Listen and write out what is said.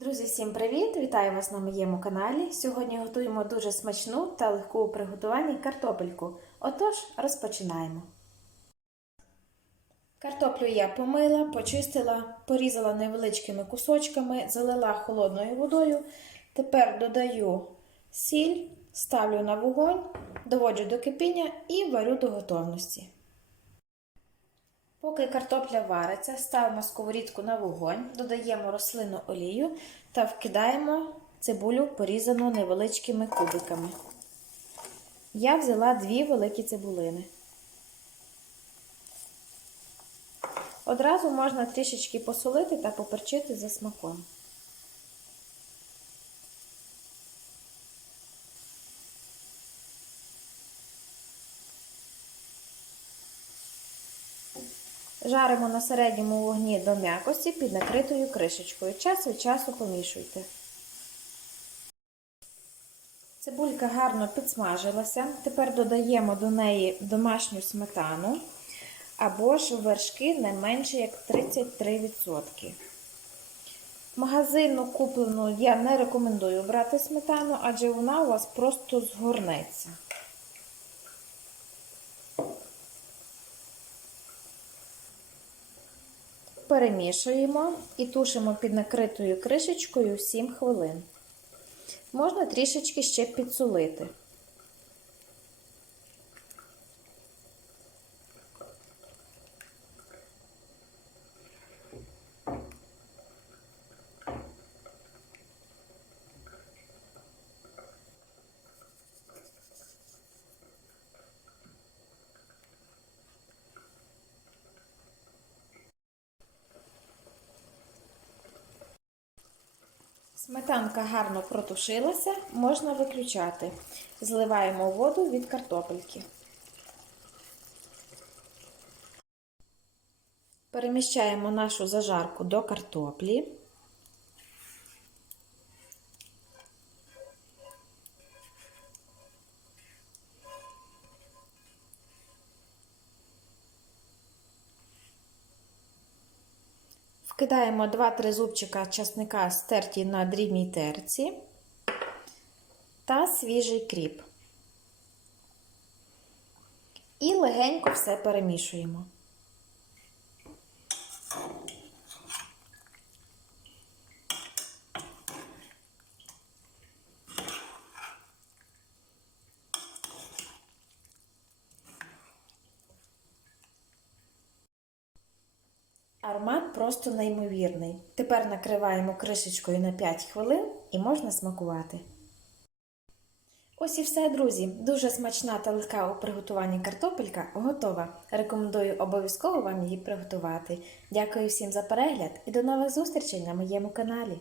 Друзі, всім привіт! Вітаю вас на моєму каналі. Сьогодні готуємо дуже смачну та легку у приготуванні картопельку. Отож, розпочинаємо. Картоплю я помила, почистила, порізала невеличкими кусочками, залила холодною водою. Тепер додаю сіль, ставлю на вогонь, доводжу до кипіння і варю до готовності. Поки картопля вариться, ставимо сковорідку на вогонь, додаємо рослинну олію та вкидаємо цибулю, порізану невеличкими кубиками. Я взяла дві великі цибулини. Одразу можна трішечки посолити та поперчити за смаком. Жаримо на середньому вогні до м'якості під накритою кришечкою. Час від часу помішуйте. Цибулька гарно підсмажилася. Тепер додаємо до неї домашню сметану або ж вершки не менше як 33%. Магазинну куплену я не рекомендую брати сметану, адже вона у вас просто згорнеться. Перемішуємо і тушимо під накритою кришечкою 7 хвилин. Можна трішечки ще підсолити. Сметанка гарно протушилася, можна виключати. Зливаємо воду від картопельки. Переміщаємо нашу зажарку до картоплі. Вкидаємо 2-3 зубчика часника стерті на дрібній терці та свіжий кріп. І легенько все перемішуємо. Аромат просто неймовірний. Тепер накриваємо кришечкою на 5 хвилин і можна смакувати. Ось і все, друзі. Дуже смачна та легка у приготуванні картопелька готова. Рекомендую обов'язково вам її приготувати. Дякую всім за перегляд і до нових зустрічей на моєму каналі.